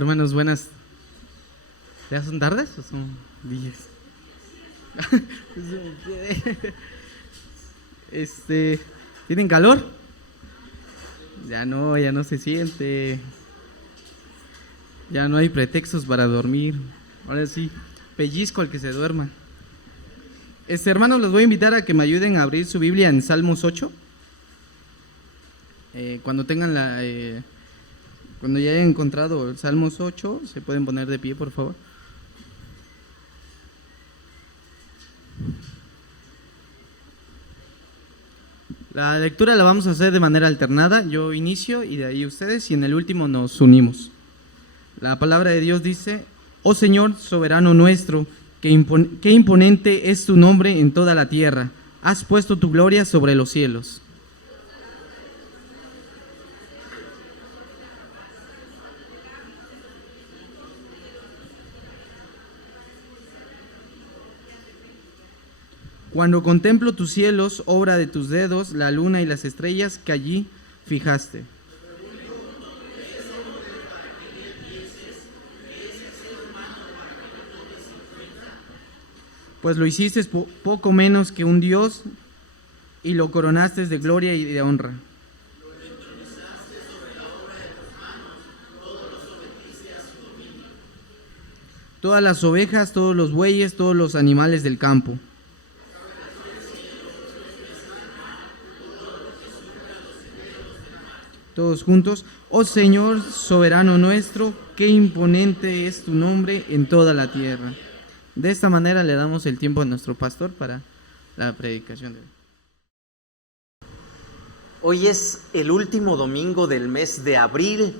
hermanos, buenas. ¿Ya son tardes o son días? ¿Tienen calor? Ya no se siente. Ya no hay pretextos para dormir. Ahora sí, pellizco al que se duerma. Hermanos, los voy a invitar a que me ayuden a abrir su Biblia en Salmos 8. Cuando tengan cuando ya hayan encontrado el Salmos 8, se pueden poner de pie, por favor. La lectura la vamos a hacer de manera alternada. Yo inicio y de ahí ustedes, y en el último nos unimos. La palabra de Dios dice: Oh Señor, soberano nuestro, qué imponente es tu nombre en toda la tierra. Has puesto tu gloria sobre los cielos. Cuando contemplo tus cielos, obra de tus dedos, la luna y las estrellas que allí fijaste. Pues lo hiciste poco menos que un Dios y lo coronaste de gloria y de honra. Todas las ovejas, todos los bueyes, todos los animales del campo. Todos juntos: Oh Señor, soberano nuestro, qué imponente es tu nombre en toda la tierra. De esta manera le damos el tiempo a nuestro pastor para la predicación de hoy. Hoy es el último domingo del mes de abril,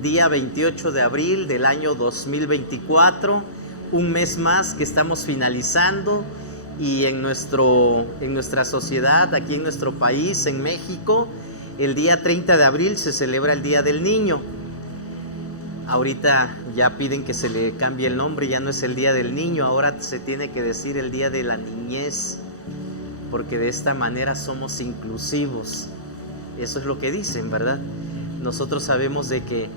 día 28 de abril del año 2024, un mes más que estamos finalizando, y en nuestra sociedad, aquí en nuestro país, en México, el día 30 de abril se celebra el Día del Niño. Ahorita ya piden que se le cambie el nombre, ya no es el Día del Niño, ahora se tiene que decir el Día de la Niñez, porque de esta manera somos inclusivos. Eso es lo que dicen, ¿verdad? Nosotros sabemos de que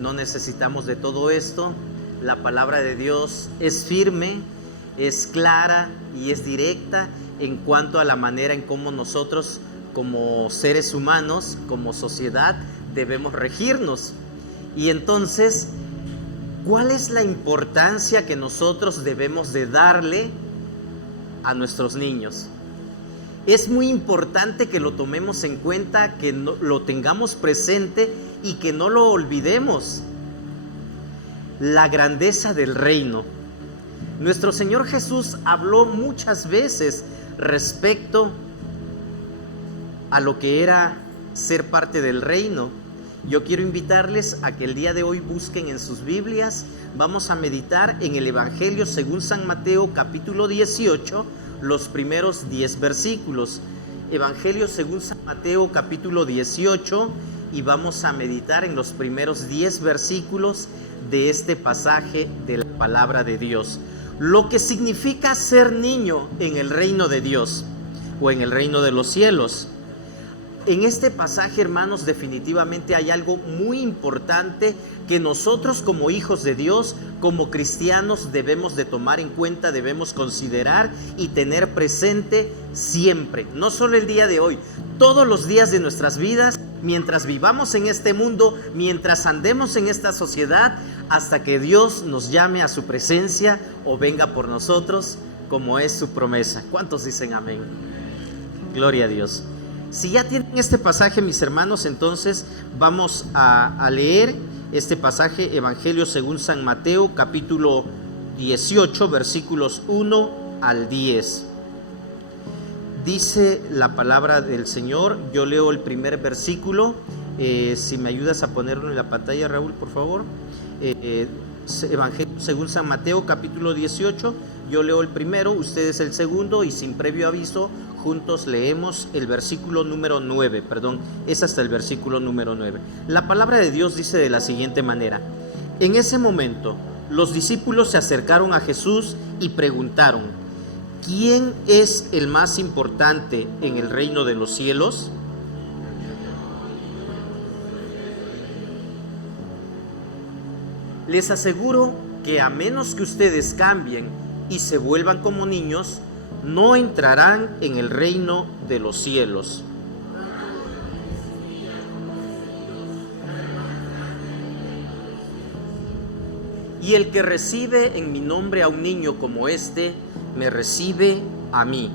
no necesitamos de todo esto. La palabra de Dios es firme, es clara y es directa en cuanto a la manera en cómo nosotros, como seres humanos, como sociedad, debemos regirnos. Y entonces, ¿cuál es la importancia que nosotros debemos de darle a nuestros niños? Es muy importante que lo tomemos en cuenta, que lo tengamos presente y que no lo olvidemos. La grandeza del reino. Nuestro Señor Jesús habló muchas veces respecto a lo que era ser parte del reino. Yo quiero invitarles a que el día de hoy busquen en sus Biblias. Vamos a meditar en el Evangelio según San Mateo, capítulo 18, los primeros 10 versículos. Evangelio según San Mateo, capítulo 18, y vamos a meditar en los primeros 10 versículos de este pasaje de la palabra de Dios. Lo que significa ser niño en el reino de Dios o en el reino de los cielos. En este pasaje, hermanos, definitivamente hay algo muy importante que nosotros como hijos de Dios, como cristianos, debemos de tomar en cuenta, debemos considerar y tener presente siempre. No solo el día de hoy, todos los días de nuestras vidas, mientras vivamos en este mundo, mientras andemos en esta sociedad, hasta que Dios nos llame a su presencia o venga por nosotros, como es su promesa. ¿Cuántos dicen amén? Gloria a Dios. Si ya tienen este pasaje, mis hermanos, entonces vamos a leer este pasaje, Evangelio según San Mateo, capítulo 18, versículos 1 al 10. Dice la palabra del Señor. Yo leo el primer versículo. Si me ayudas a ponerlo en la pantalla, Raúl, por favor. Evangelio según San Mateo, capítulo 18. Yo leo el primero, ustedes el segundo, y sin previo aviso, juntos leemos el versículo número 9, es hasta el versículo número 9. La palabra de Dios dice de la siguiente manera: En ese momento, los discípulos se acercaron a Jesús y preguntaron: ¿quién es el más importante en el reino de los cielos? Les aseguro que a menos que ustedes cambien y se vuelvan como niños, no entrarán en el reino de los cielos. Y el que recibe en mi nombre a un niño como este, me recibe a mí.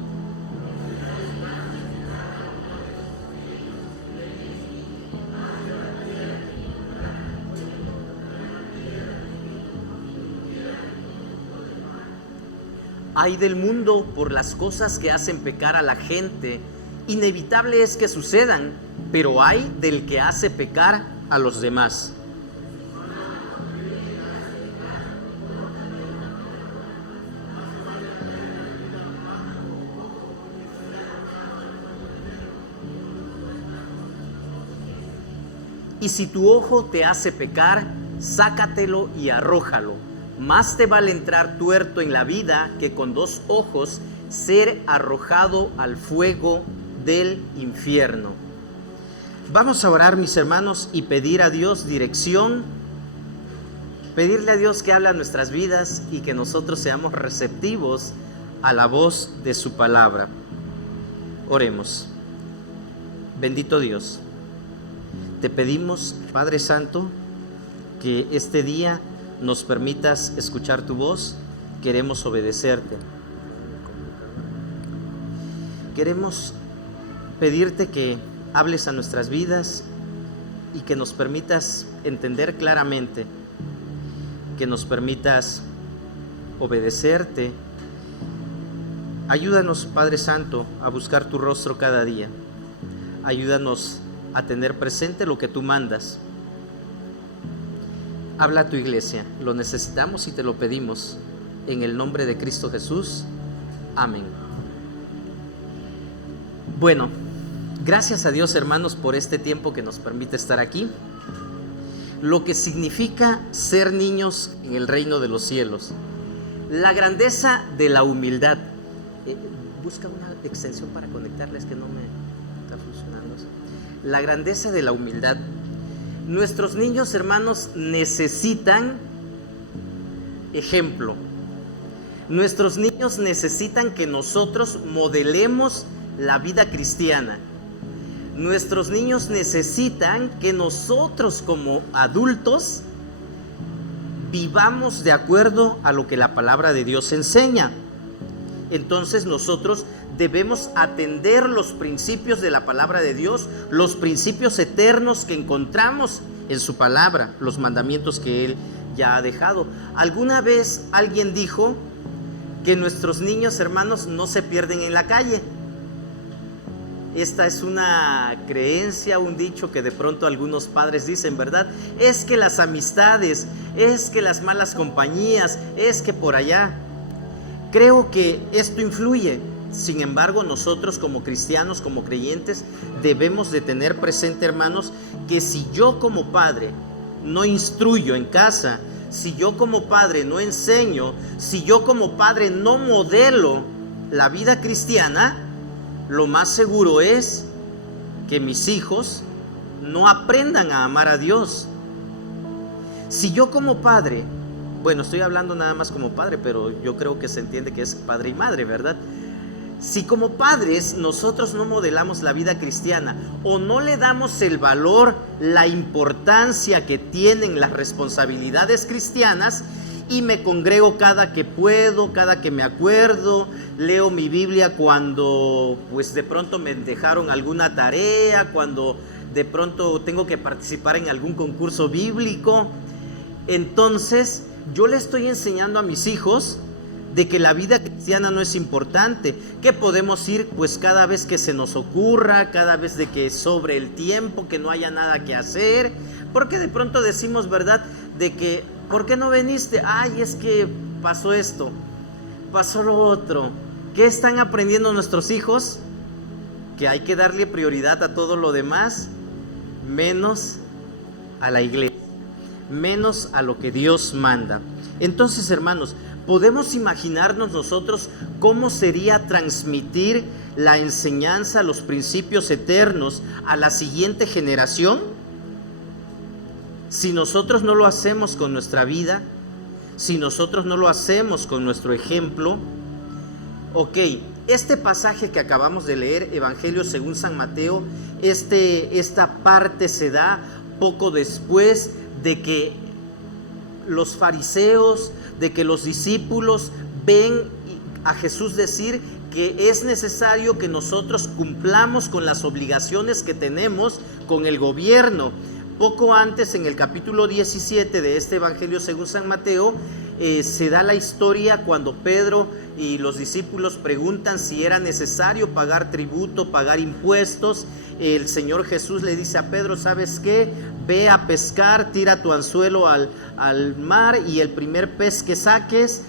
Ay del mundo por las cosas que hacen pecar a la gente. Inevitable es que sucedan, pero ay del que hace pecar a los demás. Y si tu ojo te hace pecar, sácatelo y arrójalo. Más te vale entrar tuerto en la vida que con 2 ojos ser arrojado al fuego del infierno. Vamos a orar, mis hermanos, y pedir a Dios dirección, pedirle a Dios que hable a nuestras vidas y que nosotros seamos receptivos a la voz de su palabra. Oremos. Bendito Dios, te pedimos, Padre Santo, que este día nos permitas escuchar tu voz. Queremos obedecerte. Queremos pedirte que hables a nuestras vidas y que nos permitas entender claramente, que nos permitas obedecerte. Ayúdanos, Padre Santo, a buscar tu rostro cada día. Ayúdanos a tener presente lo que tú mandas. Habla a tu iglesia, lo necesitamos y te lo pedimos en el nombre de Cristo Jesús. Amén. Bueno, gracias a Dios, hermanos, por este tiempo que nos permite estar aquí. Lo que significa ser niños en el reino de los cielos. La grandeza de la humildad. Busca una extensión para conectarles que no me está funcionando. La grandeza de la humildad. Nuestros niños, hermanos, necesitan ejemplo. Nuestros niños necesitan que nosotros modelemos la vida cristiana. Nuestros niños necesitan que nosotros como adultos vivamos de acuerdo a lo que la palabra de Dios enseña. Entonces nosotros debemos atender los principios de la palabra de Dios, los principios eternos que encontramos en su palabra, los mandamientos que Él ya ha dejado. Alguna vez alguien dijo que nuestros niños, hermanos, no se pierden en la calle. Esta es una creencia, un dicho que de pronto algunos padres dicen, ¿verdad? Es que las amistades, es que las malas compañías, es que por allá. Creo que esto influye. Sin embargo, nosotros como cristianos, como creyentes, debemos de tener presente, hermanos, que si yo como padre no instruyo en casa, si yo como padre no enseño, si yo como padre no modelo la vida cristiana, lo más seguro es que mis hijos no aprendan a amar a Dios. Si yo como padre, bueno, estoy hablando nada más como padre, pero yo creo que se entiende que es padre y madre, ¿verdad? Si como padres nosotros no modelamos la vida cristiana o no le damos el valor, la importancia que tienen las responsabilidades cristianas, y me congrego cada que puedo, cada que me acuerdo, leo mi Biblia cuando pues de pronto me dejaron alguna tarea, cuando de pronto tengo que participar en algún concurso bíblico, entonces yo le estoy enseñando a mis hijos de que la vida cristiana no es importante, que podemos ir pues cada vez que se nos ocurra, cada vez de que sobre el tiempo, que no haya nada que hacer, porque de pronto decimos, ¿verdad?, de que ¿por qué no viniste? Ay, es que pasó esto, pasó lo otro. ¿Qué están aprendiendo nuestros hijos? Que hay que darle prioridad a todo lo demás, menos a la iglesia, menos a lo que Dios manda. Entonces, hermanos, ¿podemos imaginarnos nosotros cómo sería transmitir la enseñanza, los principios eternos a la siguiente generación? Si nosotros no lo hacemos con nuestra vida, si nosotros no lo hacemos con nuestro ejemplo, ok, este pasaje que acabamos de leer, Evangelio según San Mateo, esta parte se da poco después de que los fariseos, de que los discípulos ven a Jesús decir que es necesario que nosotros cumplamos con las obligaciones que tenemos con el gobierno. Poco antes, en el capítulo 17 de este Evangelio según San Mateo, se da la historia cuando Pedro y los discípulos preguntan si era necesario pagar tributo, pagar impuestos. El Señor Jesús le dice a Pedro: ¿sabes qué? Ve a pescar, tira tu anzuelo al mar, y el primer pez que saques,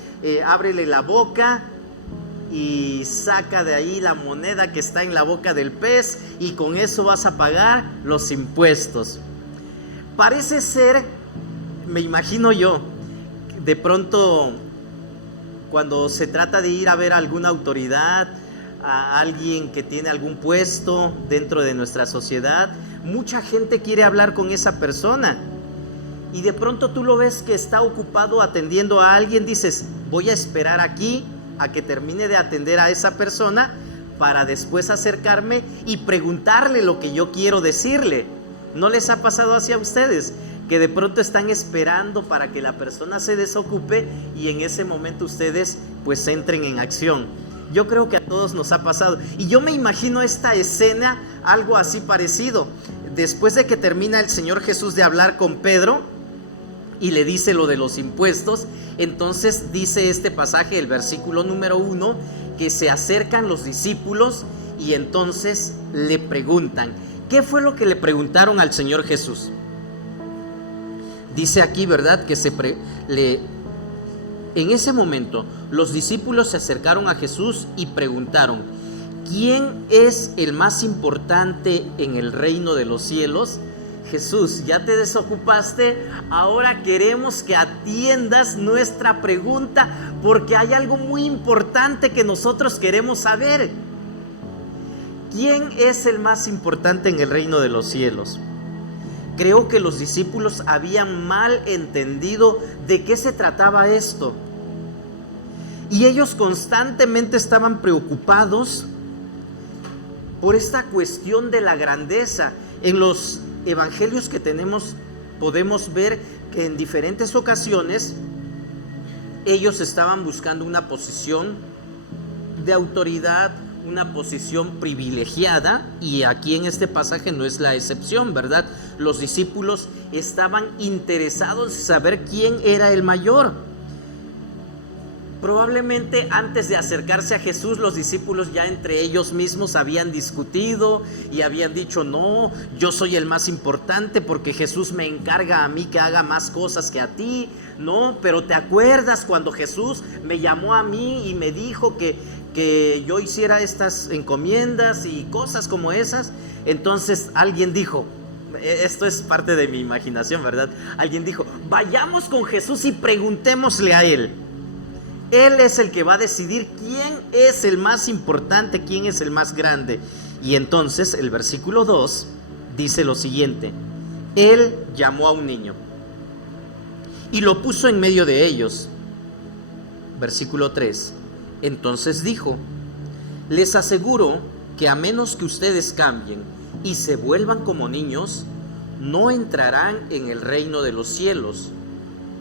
ábrele la boca y saca de ahí la moneda que está en la boca del pez, y con eso vas a pagar los impuestos. Parece ser, me imagino yo, de pronto cuando se trata de ir a ver a alguna autoridad, a alguien que tiene algún puesto dentro de nuestra sociedad, mucha gente quiere hablar con esa persona, y de pronto tú lo ves que está ocupado atendiendo a alguien. Dices: voy a esperar aquí a que termine de atender a esa persona para después acercarme y preguntarle lo que yo quiero decirle. ¿No les ha pasado así a ustedes? Que de pronto están esperando para que la persona se desocupe y en ese momento ustedes pues entren en acción. Yo creo que a todos nos ha pasado, y yo me imagino esta escena algo así parecido. Después de que termina el Señor Jesús de hablar con Pedro y le dice lo de los impuestos, entonces dice este pasaje, el versículo número 1, que se acercan los discípulos y entonces le preguntan. ¿Qué fue lo que le preguntaron al Señor Jesús? Dice aquí, ¿verdad? Que en ese momento los discípulos se acercaron a Jesús y preguntaron: ¿quién es el más importante en el reino de los cielos? Jesús, ya te desocupaste, ahora queremos que atiendas nuestra pregunta, porque hay algo muy importante que nosotros queremos saber. ¿Quién es el más importante en el reino de los cielos? Creo que los discípulos habían mal entendido de qué se trataba esto, y ellos constantemente estaban preocupados por esta cuestión de la grandeza. En los evangelios que tenemos podemos ver que en diferentes ocasiones ellos estaban buscando una posición de autoridad, una posición privilegiada, y aquí en este pasaje no es la excepción, ¿verdad? Los discípulos estaban interesados en saber quién era el mayor. Probablemente antes de acercarse a Jesús, los discípulos ya entre ellos mismos habían discutido y habían dicho: no, yo soy el más importante porque Jesús me encarga a mí que haga más cosas que a ti. No, pero ¿te acuerdas cuando Jesús me llamó a mí y me dijo que yo hiciera estas encomiendas y cosas como esas? Entonces alguien dijo, esto es parte de mi imaginación, ¿verdad? Alguien dijo: vayamos con Jesús y preguntémosle a Él. Él es el que va a decidir quién es el más importante, quién es el más grande. Y entonces el versículo 2 dice lo siguiente: Él llamó a un niño y lo puso en medio de ellos. Versículo 3: entonces dijo: les aseguro que a menos que ustedes cambien y se vuelvan como niños, no entrarán en el reino de los cielos.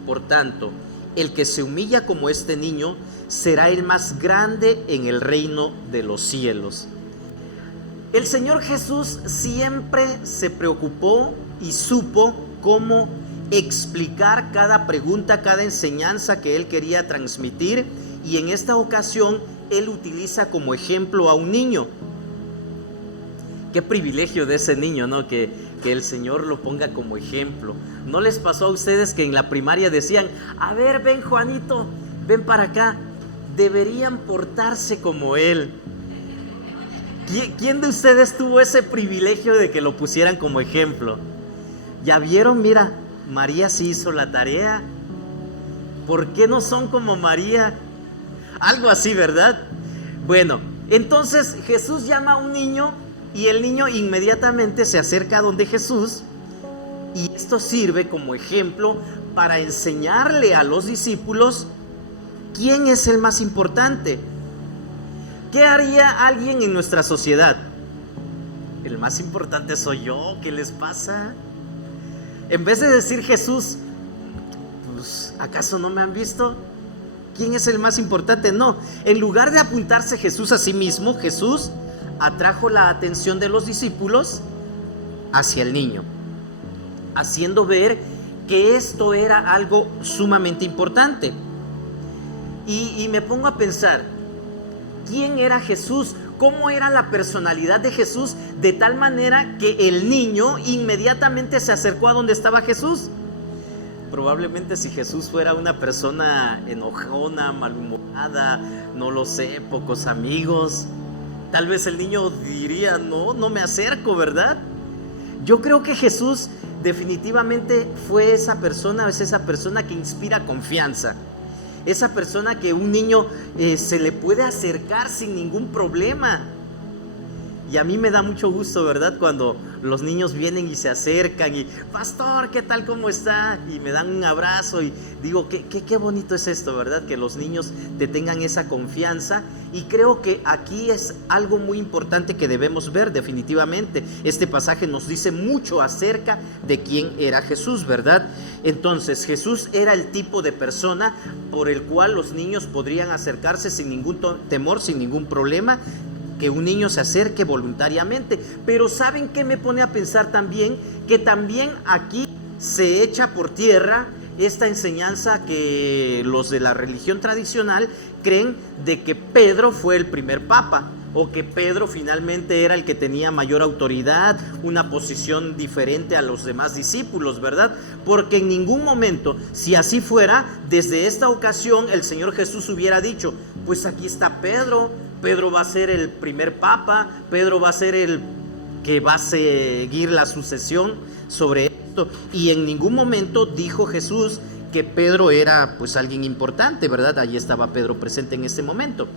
Por tanto, el que se humilla como este niño será el más grande en el reino de los cielos. El Señor Jesús siempre se preocupó y supo cómo explicar cada pregunta, cada enseñanza que Él quería transmitir, y en esta ocasión Él utiliza como ejemplo a un niño. Qué privilegio de ese niño, ¿no? Que el Señor lo ponga como ejemplo. ¿No les pasó a ustedes que en la primaria decían: a ver, ven Juanito, ven para acá, deberían portarse como él? ¿Quién de ustedes tuvo ese privilegio de que lo pusieran como ejemplo? ¿Ya vieron? Mira, María sí hizo la tarea. ¿Por qué no son como María? Algo así, ¿verdad? Bueno, entonces Jesús llama a un niño y el niño inmediatamente se acerca a donde Jesús Y esto sirve como ejemplo para enseñarle a los discípulos quién es el más importante. ¿Qué haría alguien en nuestra sociedad? El más importante soy yo, ¿qué les pasa? En vez de decir Jesús, pues, ¿acaso no me han visto? ¿Quién es el más importante? No, en lugar de apuntarse Jesús a sí mismo, Jesús atrajo la atención de los discípulos hacia el niño, haciendo ver que esto era algo sumamente importante. Y me pongo a pensar, ¿quién era Jesús? ¿Cómo era la personalidad de Jesús? De tal manera que el niño inmediatamente se acercó a donde estaba Jesús. Probablemente si Jesús fuera una persona enojona, malhumorada, no lo sé, pocos amigos, tal vez el niño diría, no me acerco, ¿verdad? Yo creo que Jesús definitivamente fue esa persona, es esa persona que inspira confianza. Esa persona que un niño se le puede acercar sin ningún problema. Y a mí me da mucho gusto, ¿verdad? Cuando los niños vienen y se acercan y, pastor, ¿qué tal? ¿Cómo está? Y me dan un abrazo y digo, qué bonito es esto, ¿verdad? Que los niños te tengan esa confianza. Y creo que aquí es algo muy importante que debemos ver definitivamente. Este pasaje nos dice mucho acerca de quién era Jesús, ¿verdad? Entonces, Jesús era el tipo de persona por el cual los niños podrían acercarse sin ningún temor, sin ningún problema, que un niño se acerque voluntariamente. Pero ¿saben qué me pone a pensar también? Que también aquí se echa por tierra esta enseñanza que los de la religión tradicional creen de que Pedro fue el primer papa, o que Pedro finalmente era el que tenía mayor autoridad, una posición diferente a los demás discípulos, ¿verdad? Porque en ningún momento, si así fuera, desde esta ocasión el Señor Jesús hubiera dicho, pues aquí está Pedro, Pedro va a ser el primer papa, Pedro va a ser el que va a seguir la sucesión sobre esto. Y en ningún momento dijo Jesús que Pedro era pues alguien importante, ¿verdad? Allí estaba Pedro presente en este momento.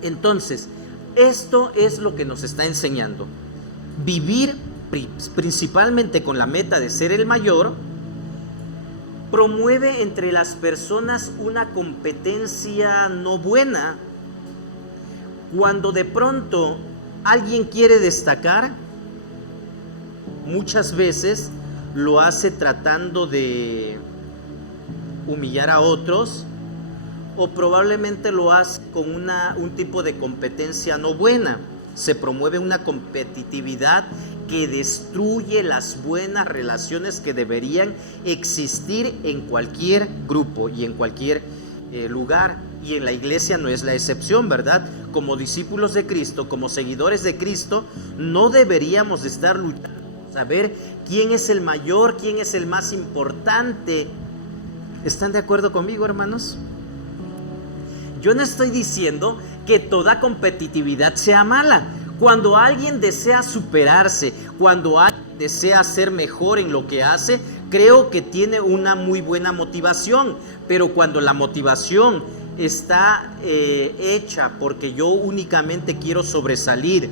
Entonces, esto es lo que nos está enseñando. Vivir principalmente con la meta de ser el mayor promueve entre las personas una competencia no buena. Cuando de pronto alguien quiere destacar, muchas veces lo hace tratando de humillar a otros, o probablemente lo hace con un tipo de competencia no buena. Se promueve una competitividad que destruye las buenas relaciones que deberían existir en cualquier grupo y en cualquier lugar. Y en la iglesia no es la excepción, ¿verdad? Como discípulos de Cristo, como seguidores de Cristo, no deberíamos de estar luchando por saber quién es el mayor, quién es el más importante. ¿Están de acuerdo conmigo, hermanos? Yo no estoy diciendo que toda competitividad sea mala. Cuando alguien desea superarse, cuando alguien desea ser mejor en lo que hace, creo que tiene una muy buena motivación. Pero cuando la motivación está hecha porque yo únicamente quiero sobresalir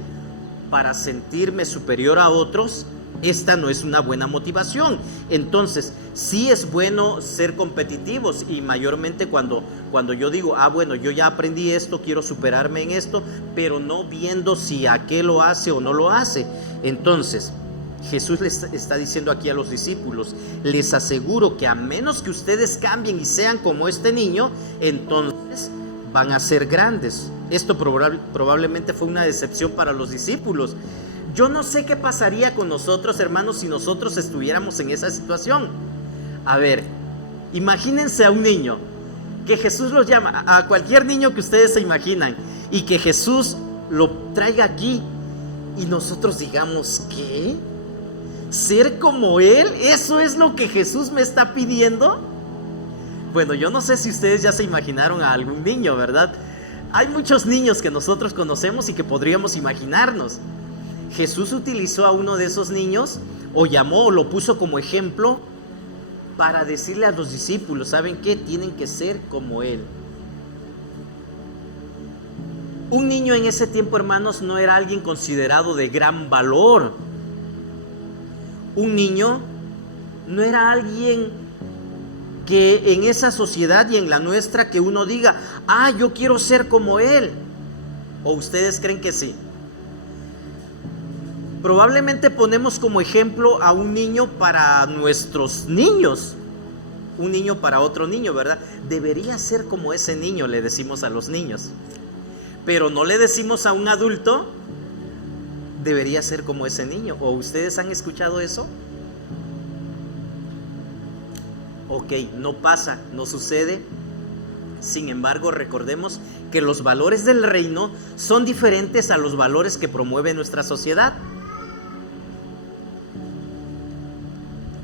para sentirme superior a otros, esta no es una buena motivación. Entonces, sí es bueno ser competitivos, y mayormente cuando yo digo, bueno, yo ya aprendí esto, quiero superarme en esto, pero no viendo si aquel lo hace o no lo hace. Entonces, Jesús les está diciendo aquí a los discípulos, les aseguro que a menos que ustedes cambien y sean como este niño, entonces van a ser grandes. Esto probablemente fue una decepción para los discípulos. Yo no sé qué pasaría con nosotros, hermanos, si nosotros estuviéramos en esa situación. A ver, imagínense a un niño, que Jesús los llama, a cualquier niño que ustedes se imaginan, y que Jesús lo traiga aquí, y nosotros digamos, ¿qué? ¿Ser como Él? ¿Eso es lo que Jesús me está pidiendo? Bueno, yo no sé si ustedes ya se imaginaron a algún niño, ¿verdad? Hay muchos niños que nosotros conocemos y que podríamos imaginarnos. Jesús utilizó a uno de esos niños, o llamó, o lo puso como ejemplo, para decirle a los discípulos, ¿saben qué? Tienen que ser como Él. Un niño en ese tiempo, hermanos, no era alguien considerado de gran valor. Un niño No era alguien que en esa sociedad y en la nuestra que uno diga, ah, yo quiero ser como él. ¿O ustedes creen que sí? Probablemente ponemos como ejemplo a un niño para nuestros niños, un niño para otro niño, ¿verdad? Debería ser como ese niño, le decimos a los niños. Pero no le decimos a un adulto, debería ser como ese niño. ¿O ustedes han escuchado eso? Ok, no pasa, no sucede. Sin embargo, recordemos que los valores del reino son diferentes a los valores que promueve nuestra sociedad.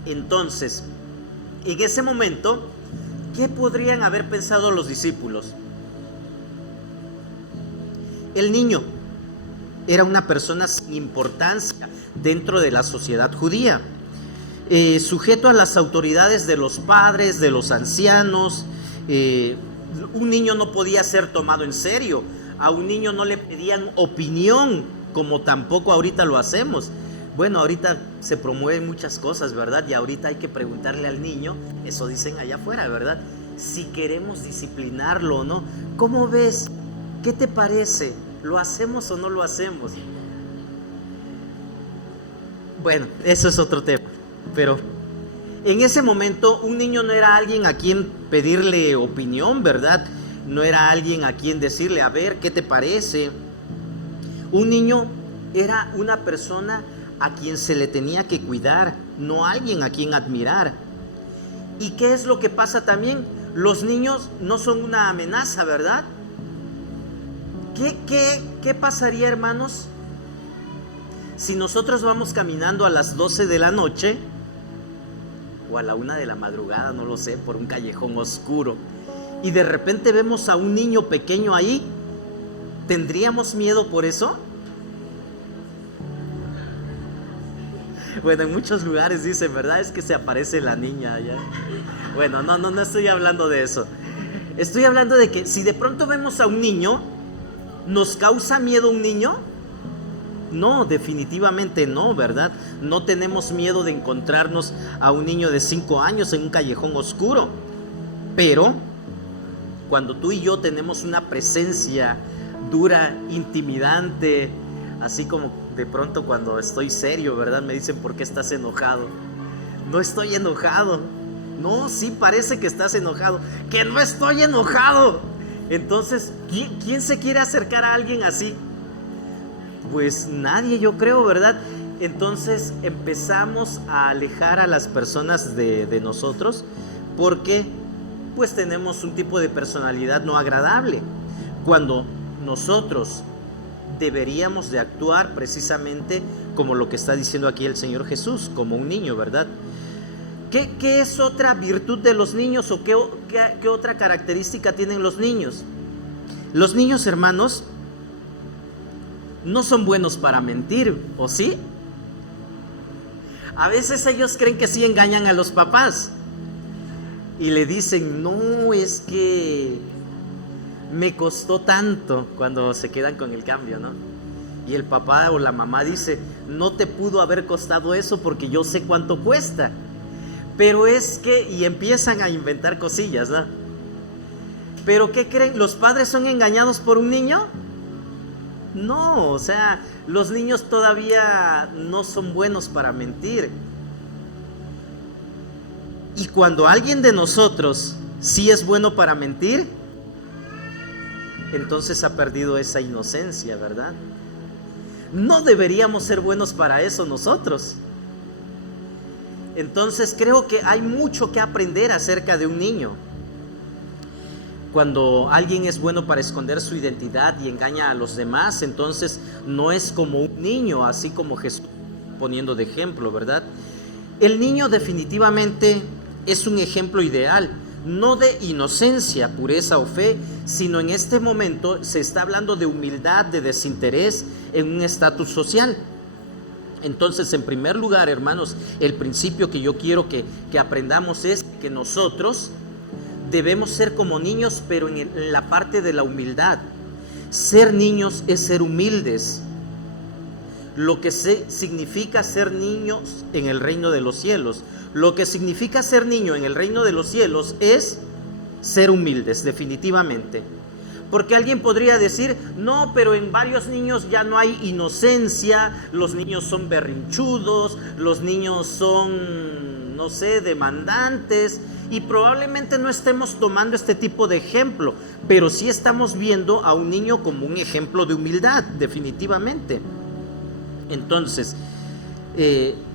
Entonces, en ese momento, ¿qué podrían haber pensado los discípulos? El niño era una persona sin importancia dentro de la sociedad judía, sujeto a las autoridades de los padres, de los ancianos. Un niño no podía ser tomado en serio, a un niño no le pedían opinión, como tampoco ahorita lo hacemos. Bueno, ahorita se promueven muchas cosas, ¿verdad? Y ahorita hay que preguntarle al niño, eso dicen allá afuera, ¿verdad? Si queremos disciplinarlo o no. ¿Cómo ves? ¿Qué te parece? ¿Lo hacemos o no lo hacemos? Bueno, eso es otro tema. Pero en ese momento un niño no era alguien a quien pedirle opinión, ¿verdad? No era alguien a quien decirle, a ver, ¿qué te parece? Un niño era una persona a quien se le tenía que cuidar, no alguien a quien admirar. ¿Y qué es lo que pasa también? Los niños no son una amenaza, ¿verdad? ¿Qué pasaría, hermanos, si nosotros vamos caminando a las 12 de la noche o a la 1 de la madrugada, no lo sé, por un callejón oscuro, y de repente vemos a un niño pequeño ahí? ¿Tendríamos miedo por eso? Bueno, en muchos lugares dicen, ¿verdad? Es que se aparece la niña allá. Bueno, no estoy hablando de eso. Estoy hablando de que si de pronto vemos a un niño, ¿nos causa miedo un niño? No, definitivamente no, ¿verdad? No tenemos miedo de encontrarnos a un niño de 5 años en un callejón oscuro. Pero cuando tú y yo tenemos una presencia dura, intimidante, así como de pronto cuando estoy serio, ¿verdad? Me dicen, ¿por qué estás enojado? No estoy enojado. No, sí parece que estás enojado. ¡Que no estoy enojado! Entonces, ¿quién se quiere acercar a alguien así? Pues nadie, yo creo, ¿verdad? Entonces empezamos a alejar a las personas de nosotros porque pues tenemos un tipo de personalidad no agradable, cuando nosotros deberíamos de actuar precisamente como lo que está diciendo aquí el Señor Jesús, como un niño, ¿verdad? ¿Qué es otra virtud de los niños o qué otra característica tienen los niños? Los niños, hermanos, no son buenos para mentir, ¿o sí? A veces ellos creen que sí engañan a los papás y le dicen, no, es que me costó tanto, cuando se quedan con el cambio, ¿no? Y el papá o la mamá dice, no te pudo haber costado eso porque yo sé cuánto cuesta. Pero es que, y empiezan a inventar cosillas, ¿no? Pero ¿qué creen? ¿Los padres son engañados por un niño? No, o sea, los niños todavía no son buenos para mentir. Y cuando alguien de nosotros sí es bueno para mentir, entonces ha perdido esa inocencia, ¿verdad? No deberíamos ser buenos para eso nosotros. Entonces creo que hay mucho que aprender acerca de un niño. Cuando alguien es bueno para esconder su identidad y engaña a los demás, entonces no es como un niño, así como Jesús poniendo de ejemplo, ¿verdad? El niño definitivamente es un ejemplo ideal, no de inocencia, pureza o fe, sino en este momento se está hablando de humildad, de desinterés en un estatus social. Entonces, en primer lugar, hermanos, el principio que yo quiero que aprendamos es que nosotros debemos ser como niños, pero en la parte de la humildad. Ser niños es ser humildes. lo que significa ser niños en el reino de los cielos. Lo que significa ser niño en el reino de los cielos es ser humildes, definitivamente. Porque alguien podría decir, no, pero en varios niños ya no hay inocencia, los niños son berrinchudos, los niños son, no sé, demandantes, y probablemente no estemos tomando este tipo de ejemplo, pero sí estamos viendo a un niño como un ejemplo de humildad, definitivamente. Entonces,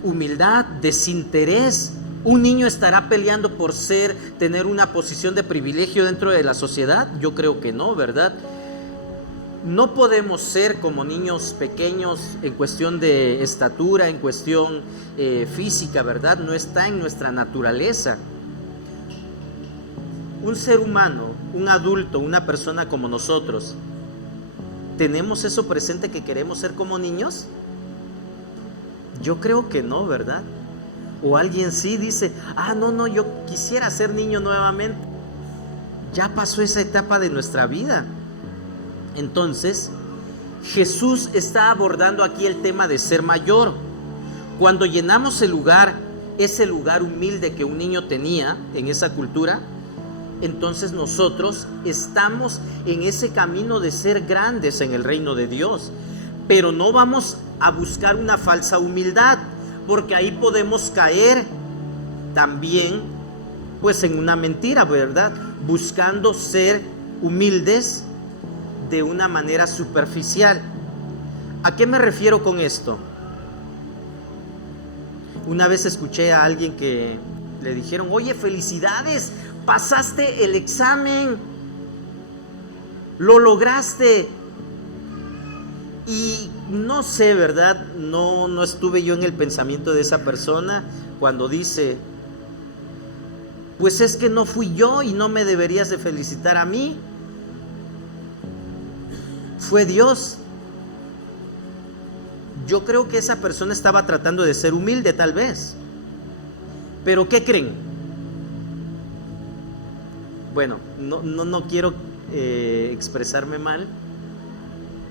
humildad, desinterés. ¿Un niño estará peleando por tener una posición de privilegio dentro de la sociedad? Yo creo que no, ¿verdad? No podemos ser como niños pequeños en cuestión de estatura, en cuestión física, ¿verdad? No está en nuestra naturaleza. Un ser humano, un adulto, una persona como nosotros, ¿tenemos eso presente que queremos ser como niños? Yo creo que no, ¿verdad? O alguien sí dice, no, yo quisiera ser niño nuevamente. Ya pasó esa etapa de nuestra vida. Entonces, Jesús está abordando aquí el tema de ser mayor. Cuando llenamos ese lugar humilde que un niño tenía en esa cultura, entonces nosotros estamos en ese camino de ser grandes en el reino de Dios. Pero no vamos a buscar una falsa humildad, porque ahí podemos caer también pues en una mentira, ¿verdad? Buscando ser humildes de una manera superficial. ¿A qué me refiero con esto? Una vez escuché a alguien que le dijeron, oye, felicidades, pasaste el examen, lo lograste. Y no sé, ¿verdad? No estuve yo en el pensamiento de esa persona cuando dice, pues es que no fui yo y no me deberías de felicitar a mí. Fue Dios. Yo creo que esa persona estaba tratando de ser humilde, tal vez. Pero ¿qué creen? Bueno, no quiero expresarme mal.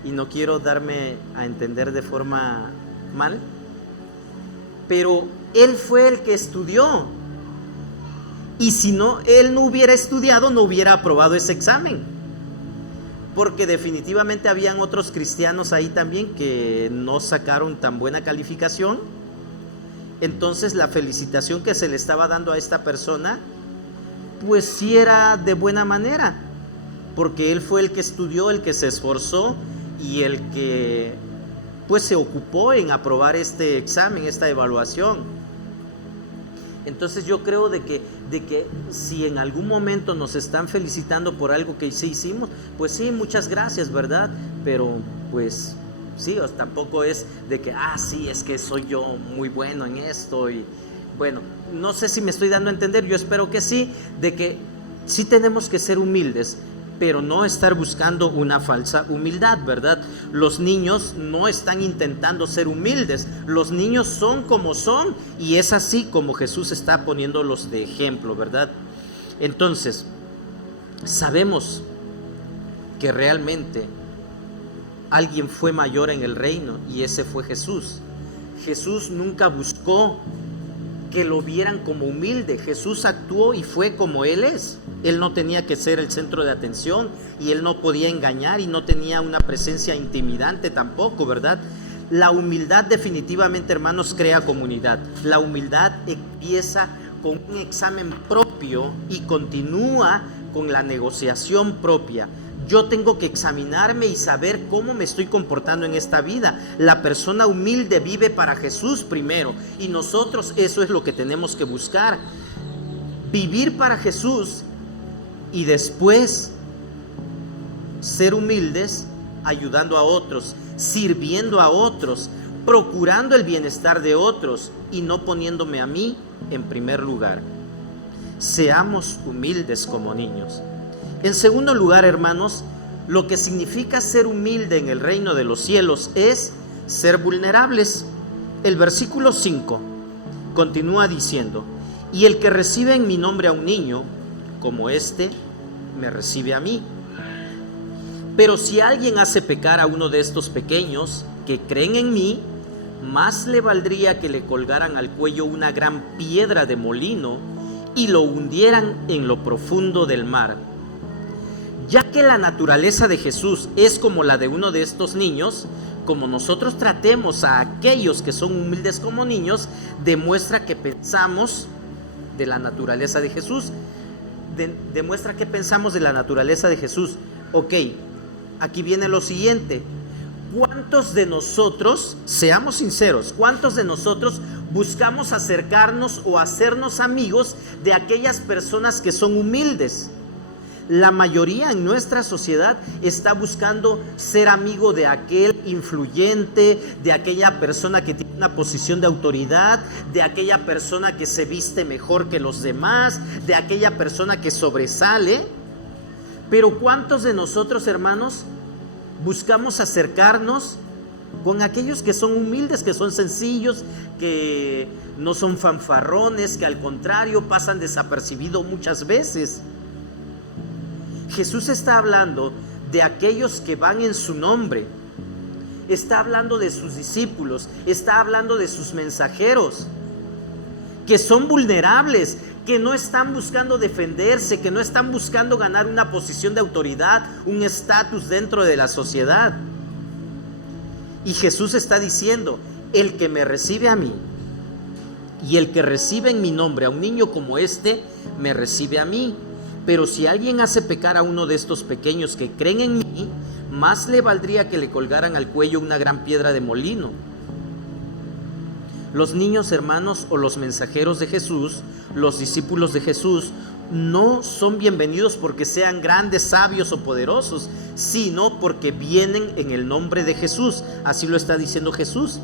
Y no quiero darme a entender de forma mal, pero él fue el que estudió. Y si él no hubiera estudiado, no hubiera aprobado ese examen. Porque definitivamente habían otros cristianos ahí también que no sacaron tan buena calificación. Entonces la felicitación que se le estaba dando a esta persona, pues sí era de buena manera. Porque él fue el que estudió, el que se esforzó, y el que pues se ocupó en aprobar este examen, esta evaluación. Entonces yo creo de que si en algún momento nos están felicitando por algo que sí hicimos, pues sí, muchas gracias, ¿verdad? Pero pues sí, tampoco es de que, sí, es que soy yo muy bueno en esto. Y bueno, no sé si me estoy dando a entender, yo espero que sí, de que sí tenemos que ser humildes, pero no estar buscando una falsa humildad, ¿verdad? Los niños no están intentando ser humildes, los niños son como son, y es así como Jesús está poniéndolos de ejemplo, ¿verdad? Entonces, sabemos que realmente alguien fue mayor en el reino, y ese fue Jesús. Jesús nunca buscó que lo vieran como humilde. Jesús actuó y fue como Él es. Él no tenía que ser el centro de atención, y Él no podía engañar, y no tenía una presencia intimidante tampoco, ¿verdad? La humildad definitivamente, hermanos, crea comunidad. La humildad empieza con un examen propio y continúa con la negociación propia. Yo tengo que examinarme y saber cómo me estoy comportando en esta vida. La persona humilde vive para Jesús primero, y nosotros eso es lo que tenemos que buscar. Vivir para Jesús y después ser humildes, ayudando a otros, sirviendo a otros, procurando el bienestar de otros y no poniéndome a mí en primer lugar. Seamos humildes como niños. En segundo lugar, hermanos, lo que significa ser humilde en el reino de los cielos es ser vulnerables. El versículo 5 continúa diciendo: y el que recibe en mi nombre a un niño, como este, me recibe a mí. Pero si alguien hace pecar a uno de estos pequeños que creen en mí, más le valdría que le colgaran al cuello una gran piedra de molino y lo hundieran en lo profundo del mar. Ya que la naturaleza de Jesús es como la de uno de estos niños, como nosotros tratemos a aquellos que son humildes como niños, demuestra que pensamos de la naturaleza de Jesús. Demuestra que pensamos de la naturaleza de Jesús. Ok, aquí viene lo siguiente. ¿Cuántos de nosotros, seamos sinceros, cuántos de nosotros buscamos acercarnos o hacernos amigos de aquellas personas que son humildes? La mayoría en nuestra sociedad está buscando ser amigo de aquel influyente, de aquella persona que tiene una posición de autoridad, de aquella persona que se viste mejor que los demás, de aquella persona que sobresale. Pero ¿cuántos de nosotros, hermanos, buscamos acercarnos con aquellos que son humildes, que son sencillos, que no son fanfarrones, que al contrario pasan desapercibidos muchas veces? Jesús está hablando de aquellos que van en su nombre, está hablando de sus discípulos, está hablando de sus mensajeros, que son vulnerables, que no están buscando defenderse, que no están buscando ganar una posición de autoridad, un estatus dentro de la sociedad. Y Jesús está diciendo: el que me recibe a mí y el que recibe en mi nombre a un niño como este, me recibe a mí. Pero si alguien hace pecar a uno de estos pequeños que creen en mí, más le valdría que le colgaran al cuello una gran piedra de molino. Los niños, hermanos, o los mensajeros de Jesús, los discípulos de Jesús, no son bienvenidos porque sean grandes, sabios o poderosos, sino porque vienen en el nombre de Jesús. Así lo está diciendo Jesús.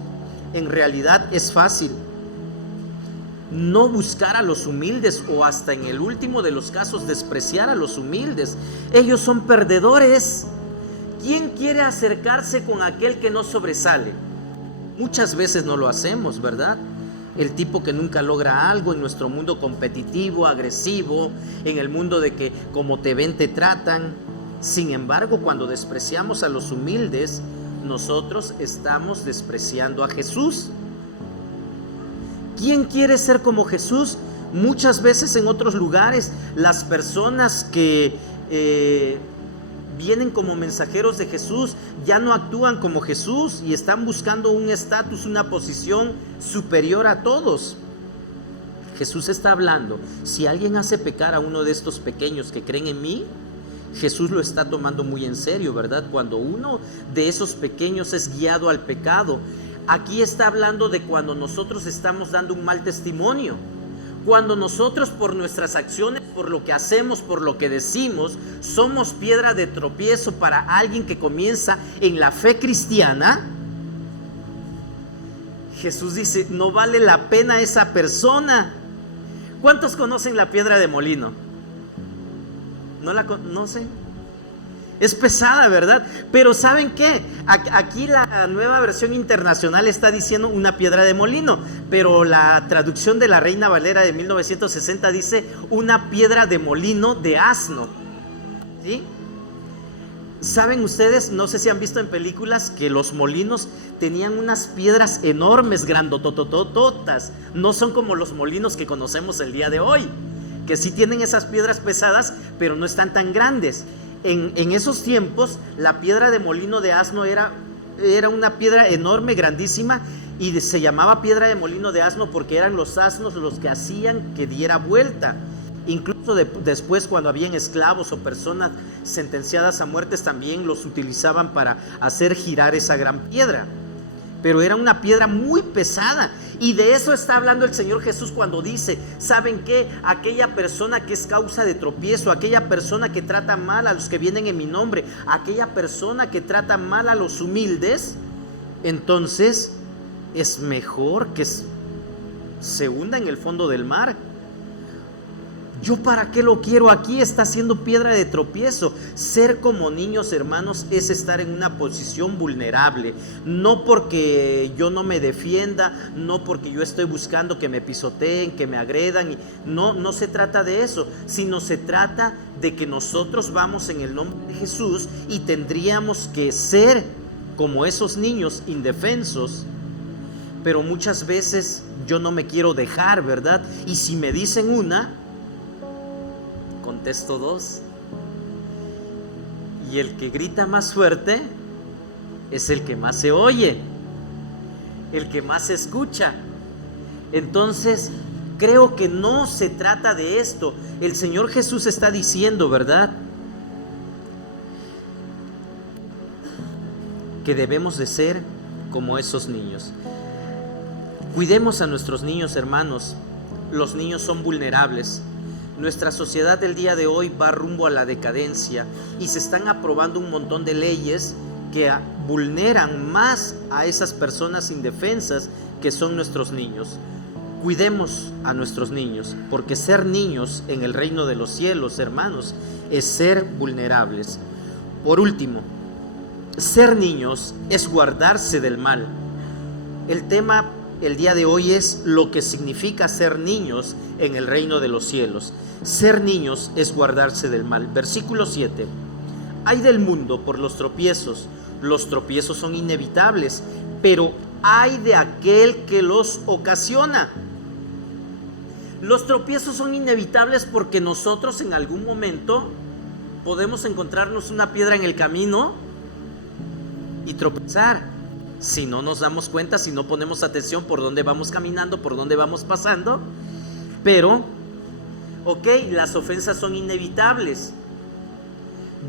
En realidad es fácil no buscar a los humildes, o hasta en el último de los casos despreciar a los humildes. Ellos son perdedores. ¿Quién quiere acercarse con aquel que no sobresale? Muchas veces no lo hacemos, ¿verdad? El tipo que nunca logra algo en nuestro mundo competitivo, agresivo, en el mundo de que como te ven te tratan. Sin embargo, cuando despreciamos a los humildes, nosotros estamos despreciando a Jesús. ¿Quién quiere ser como Jesús? Muchas veces en otros lugares las personas que vienen como mensajeros de Jesús ya no actúan como Jesús y están buscando un estatus, una posición superior a todos. Jesús está hablando: si alguien hace pecar a uno de estos pequeños que creen en mí, Jesús lo está tomando muy en serio, ¿verdad? Cuando uno de esos pequeños es guiado al pecado. Aquí está hablando de cuando nosotros estamos dando un mal testimonio, cuando nosotros por nuestras acciones, por lo que hacemos, por lo que decimos, somos piedra de tropiezo para alguien que comienza en la fe cristiana. Jesús dice: no vale la pena esa persona. ¿Cuántos conocen la piedra de molino? ¿No la conocen? Es pesada, ¿verdad? Pero ¿saben qué? Aquí la nueva versión internacional está diciendo una piedra de molino, pero la traducción de la Reina Valera de 1960 dice una piedra de molino de asno. ¿Sí? ¿Saben ustedes? No sé si han visto en películas que los molinos tenían unas piedras enormes, grandototototas. No son como los molinos que conocemos el día de hoy, que sí tienen esas piedras pesadas, pero no están tan grandes. En esos tiempos la piedra de molino de asno era una piedra enorme, grandísima, y se llamaba piedra de molino de asno porque eran los asnos los que hacían que diera vuelta. Incluso después, cuando habían esclavos o personas sentenciadas a muertes, también los utilizaban para hacer girar esa gran piedra. Pero era una piedra muy pesada. Y de eso está hablando el Señor Jesús cuando dice: ¿saben qué? Aquella persona que es causa de tropiezo, aquella persona que trata mal a los que vienen en mi nombre, aquella persona que trata mal a los humildes, entonces es mejor que se hunda en el fondo del mar. ¿Yo para qué lo quiero aquí? Está siendo piedra de tropiezo. Ser como niños, hermanos, es estar en una posición vulnerable. No porque yo no me defienda, no porque yo estoy buscando que me pisoteen, que me agredan. No se trata de eso, sino se trata de que nosotros vamos en el nombre de Jesús y tendríamos que ser como esos niños indefensos. pero muchas veces yo no me quiero dejar, ¿verdad? Y si me dicen una, contesto dos. Y el que grita más fuerte es el que más se oye, el que más se escucha. Entonces, creo que no se trata de esto. El Señor Jesús está diciendo, ¿verdad?, que debemos de ser como esos niños. Cuidemos a nuestros niños, hermanos. Los niños son vulnerables. Nuestra sociedad del día de hoy va rumbo a la decadencia y se están aprobando un montón de leyes que vulneran más a esas personas indefensas que son nuestros niños. Cuidemos a nuestros niños, porque ser niños en el reino de los cielos, hermanos, es ser vulnerables. Por último, ser niños es guardarse del mal. El tema el día de hoy es lo que significa ser niños en el reino de los cielos. Ser niños es guardarse del mal. Versículo 7. Ay del mundo por los tropiezos. Los tropiezos son inevitables, pero ay de aquel que los ocasiona. Los tropiezos son inevitables porque nosotros en algún momento podemos encontrarnos una piedra en el camino y tropezar. Si no nos damos cuenta, si no ponemos atención por dónde vamos caminando, por dónde vamos pasando. Pero, ok, las ofensas son inevitables.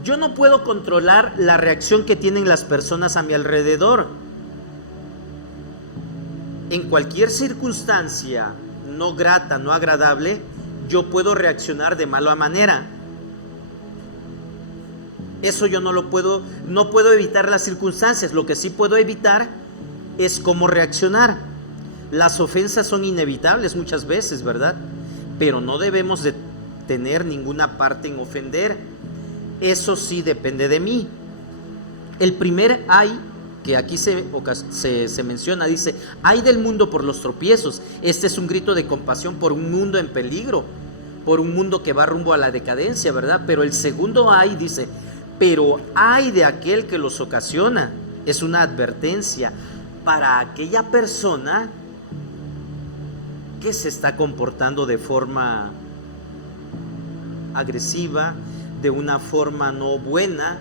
Yo no puedo controlar la reacción que tienen las personas a mi alrededor. En cualquier circunstancia no grata, no agradable, yo puedo reaccionar de mala manera. Eso yo no puedo evitar las circunstancias. Lo que sí puedo evitar es cómo reaccionar. Las ofensas son inevitables muchas veces, ¿verdad? Pero no debemos de tener ninguna parte en ofender. Eso sí depende de mí. El primer ay, que aquí se menciona, dice: ay del mundo por los tropiezos. Este es un grito de compasión por un mundo en peligro, por un mundo que va rumbo a la decadencia, ¿verdad? Pero el segundo ay dice: pero ay de aquel que los ocasiona. Es una advertencia para aquella persona que se está comportando de forma agresiva, de una forma no buena,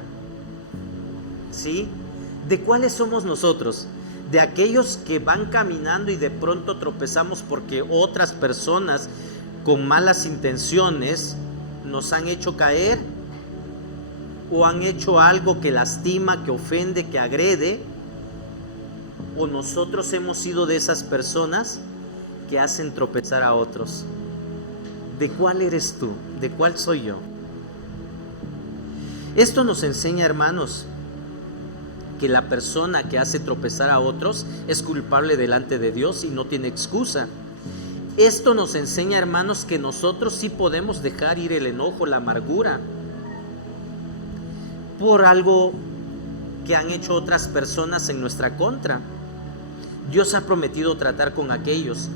¿sí? ¿De cuáles somos nosotros? ¿De aquellos que van caminando y de pronto tropezamos porque otras personas con malas intenciones nos han hecho caer? ¿O han hecho algo que lastima, que ofende, que agrede? ¿O nosotros hemos sido de esas personas que hacen tropezar a otros? ¿De cuál eres tú? ¿De cuál soy yo? Esto nos enseña, hermanos, que la persona que hace tropezar a otros es culpable delante de Dios y no tiene excusa. Esto nos enseña, hermanos, que nosotros sí podemos dejar ir el enojo, la amargura, por algo que han hecho otras personas en nuestra contra. Dios ha prometido tratar con aquellos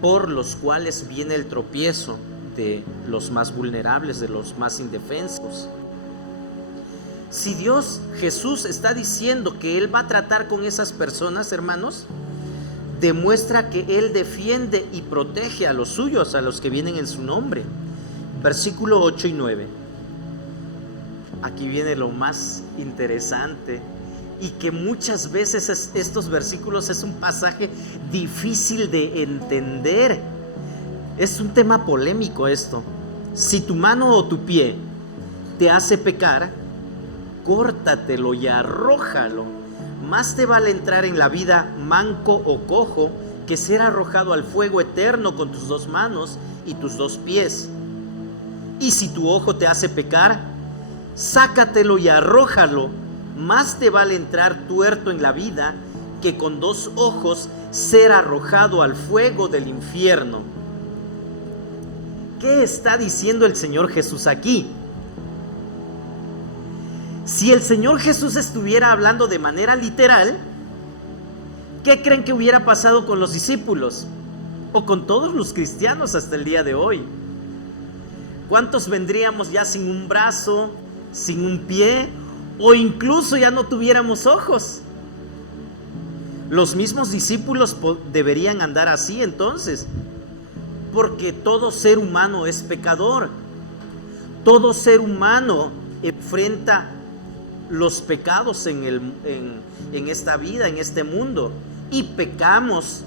por los cuales viene el tropiezo de los más vulnerables, de los más indefensos. Si Dios, Jesús, está diciendo que Él va a tratar con esas personas, hermanos, demuestra que Él defiende y protege a los suyos, a los que vienen en su nombre. Versículo 8 y 9. Aquí viene lo más interesante, y que muchas veces estos versículos es un pasaje difícil de entender. Es un tema polémico esto. Si tu mano o tu pie te hace pecar, córtatelo y arrójalo. Más te vale entrar en la vida manco o cojo que ser arrojado al fuego eterno con tus dos manos y tus dos pies. Y si tu ojo te hace pecar, sácatelo y arrójalo. Más te vale entrar tuerto en la vida que con dos ojos ser arrojado al fuego del infierno. ¿Qué está diciendo el Señor Jesús aquí? Si el Señor Jesús estuviera hablando de manera literal, ¿qué creen que hubiera pasado con los discípulos? O con todos los cristianos hasta el día de hoy. ¿Cuántos vendríamos ya sin un brazo, sin un pie, o incluso ya no tuviéramos ojos? Los mismos discípulos deberían andar así entonces, porque todo ser humano es pecador. Todo ser humano enfrenta los pecados en esta vida, en este mundo, y pecamos.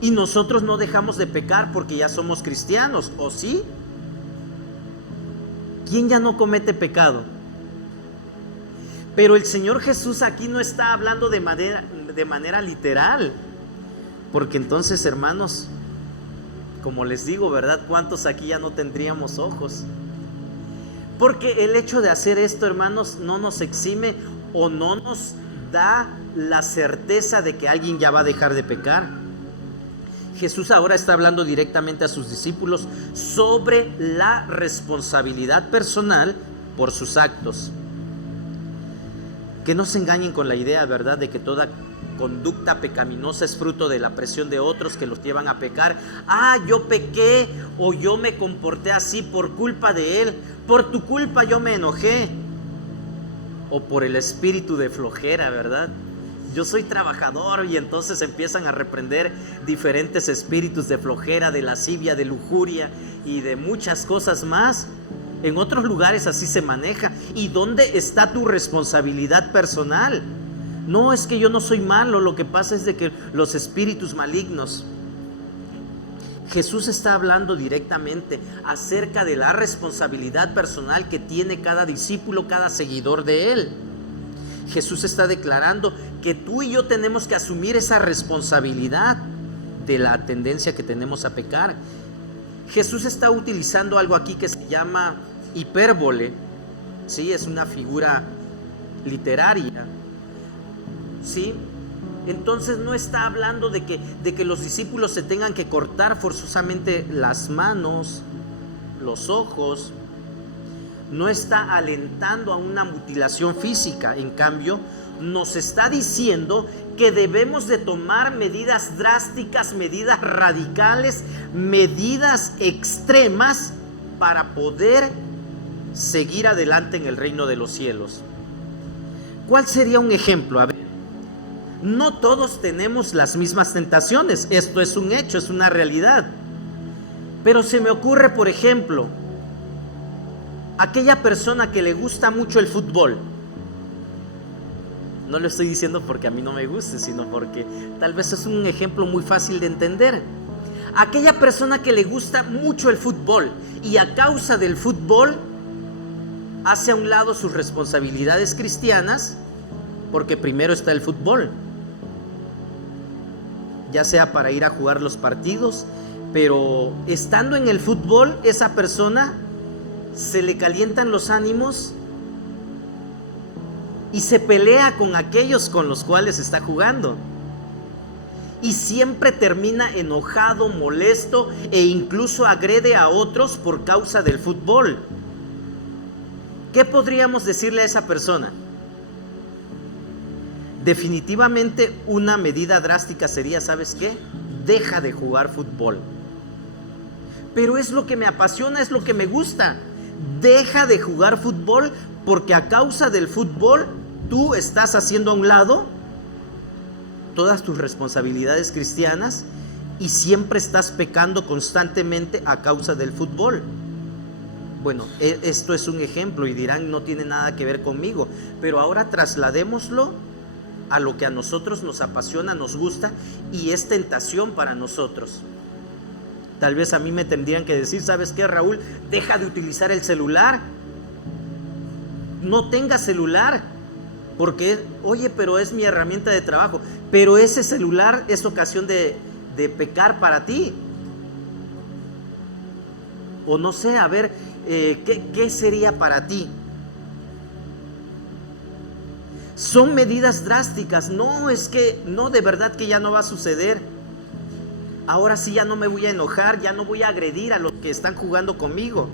Y nosotros no dejamos de pecar porque ya somos cristianos, ¿o sí? ¿Quién ya no comete pecado? Pero el Señor Jesús aquí no está hablando de manera literal, porque entonces, hermanos, como les digo, ¿verdad? ¿Cuántos aquí ya no tendríamos ojos? Porque el hecho de hacer esto, hermanos, no nos exime o no nos da la certeza de que alguien ya va a dejar de pecar. Jesús ahora está hablando directamente a sus discípulos sobre la responsabilidad personal por sus actos. Que no se engañen con la idea, ¿verdad?, de que toda conducta pecaminosa es fruto de la presión de otros que los llevan a pecar. Yo pequé o yo me comporté así por culpa de él, por tu culpa yo me enojé, o por el espíritu de flojera, ¿verdad? Yo soy trabajador, y entonces empiezan a reprender diferentes espíritus de flojera, de lascivia, de lujuria y de muchas cosas más. En otros lugares así se maneja. ¿Y dónde está tu responsabilidad personal? No, es que yo no soy malo, lo que pasa es de que los espíritus malignos. Jesús está hablando directamente acerca de la responsabilidad personal que tiene cada discípulo, cada seguidor de él. Jesús está declarando que tú y yo tenemos que asumir esa responsabilidad de la tendencia que tenemos a pecar. Jesús está utilizando algo aquí que se llama hipérbole, ¿sí? Es una figura literaria, ¿sí? Entonces no está hablando de que los discípulos se tengan que cortar forzosamente las manos, los ojos. No está alentando a una mutilación física. En cambio, nos está diciendo que debemos de tomar medidas drásticas, medidas radicales, medidas extremas para poder seguir adelante en el reino de los cielos. ¿Cuál sería un ejemplo? A ver, no todos tenemos las mismas tentaciones. Esto es un hecho, es una realidad. Pero se me ocurre, por ejemplo, aquella persona que le gusta mucho el fútbol. No lo estoy diciendo porque a mí no me guste, sino porque tal vez es un ejemplo muy fácil de entender. Aquella persona que le gusta mucho el fútbol y a causa del fútbol hace a un lado sus responsabilidades cristianas, porque primero está el fútbol, ya sea para ir a jugar los partidos, pero estando en el fútbol, esa persona se le calientan los ánimos y se pelea con aquellos con los cuales está jugando, y siempre termina enojado, molesto, e incluso agrede a otros por causa del fútbol. ¿Qué podríamos decirle a esa persona? Definitivamente una medida drástica sería, ¿sabes qué? Deja de jugar fútbol. Pero es lo que me apasiona, es lo que me gusta. Deja de jugar fútbol, porque a causa del fútbol tú estás haciendo a un lado todas tus responsabilidades cristianas y siempre estás pecando constantemente a causa del fútbol. Bueno, esto es un ejemplo y dirán, no tiene nada que ver conmigo, pero ahora trasladémoslo a lo que a nosotros nos apasiona, nos gusta y es tentación para nosotros. Tal vez a mí me tendrían que decir, ¿sabes qué, Raúl? Deja de utilizar el celular. No tengas celular, porque, oye, pero es mi herramienta de trabajo. Pero ese celular es ocasión de pecar para ti. O no sé, a ver, ¿qué sería para ti? Son medidas drásticas. No, es que, no, de verdad que ya no va a suceder. Ahora sí ya no me voy a enojar, ya no voy a agredir a los que están jugando conmigo.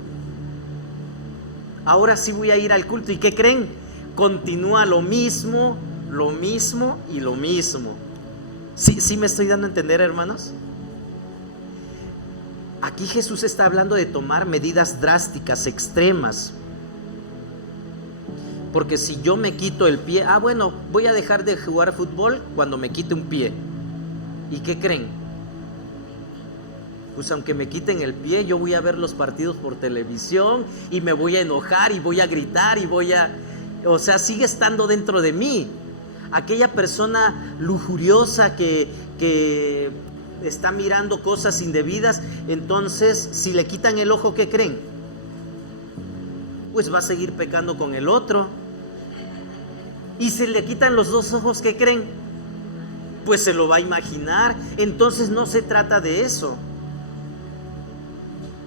Ahora sí voy a ir al culto. ¿Y qué creen? Continúa lo mismo y lo mismo. ¿Sí me estoy dando a entender, hermanos? Aquí Jesús está hablando de tomar medidas drásticas, extremas. Porque si yo me quito el pie, bueno, voy a dejar de jugar fútbol cuando me quite un pie. ¿Y qué creen? Pues aunque me quiten el pie, yo voy a ver los partidos por televisión y me voy a enojar y voy a gritar y o sea, sigue estando dentro de mí. Aquella persona lujuriosa que está mirando cosas indebidas, entonces si le quitan el ojo, ¿qué creen? Pues va a seguir pecando con el otro. Y si le quitan los dos ojos, ¿qué creen? Pues se lo va a imaginar. Entonces no se trata de eso.